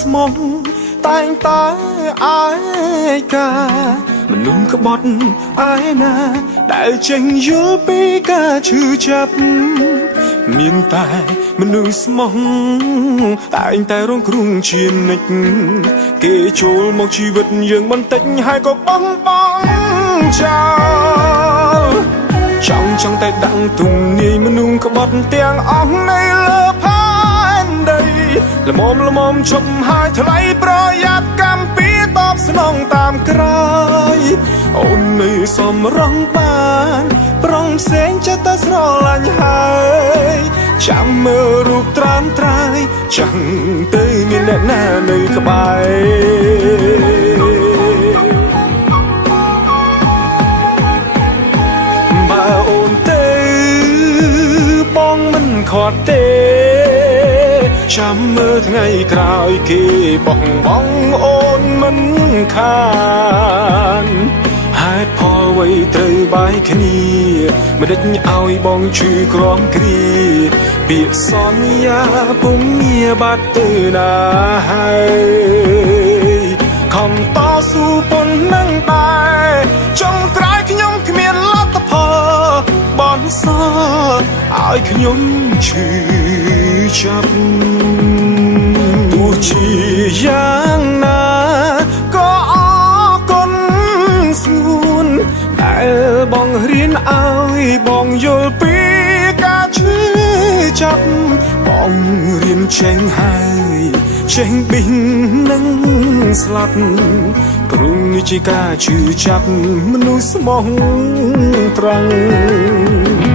ស្មោះតែងតែអាយកាមនុស្សក្បត់អាយណាដែលចេញយល់ពីការឈឺចាប់មានតែមនុស្សស្មោះតែងតែរងគ្រោះជានិច្ចគេចូលមកជីវិតយើងបន្តិចហើយក៏បោះបង់ចោលចង់តែដឹងទំនាយមនុស្សក្បត់ទាំងអស់នៅលើផែនដីល្មមឈប់ហើយថ្លៃប្រយ័ត្នកម្មពីតបស្នងតាមក្រោយអូននៅសំរងបានប្រុងផ្សេងចិត្តតែស្រឡាញ់ហើយចាំមើលរូបត្រាំត្រាយចាំងទៅមានអ្នកណានៅក្បែរបើអូនទៅបងមិនខាត់ទេចាំមើលថ្ងៃក្រោយគេបងអូនមិនខានហេតុផលអ្វីត្រូវបែកគ្នាមិនដេចឲ្យបងឈឺក្រំគ្រាពាក្យសន្យាពុំងារបាត់ទៅណាហើយខំតស៊ូប៉ុណ្ណឹងដែរចុងក្រោយខ្ញុំគ្មានលទ្ធផលបនសល់ឲ្យខ្ញុំឈឺចាប់ទោះជាយ៉ាងណាក៏អរគុណស្ងួនដែលបងរៀនឲ្យបងយល់ពីការឈឺចាប់បងរៀនចេញហើយចេញប៊ីងនឹងស្លាប់ព្រោះនេះជាការឈឺចាប់មនុស្សស្មោះត្រង់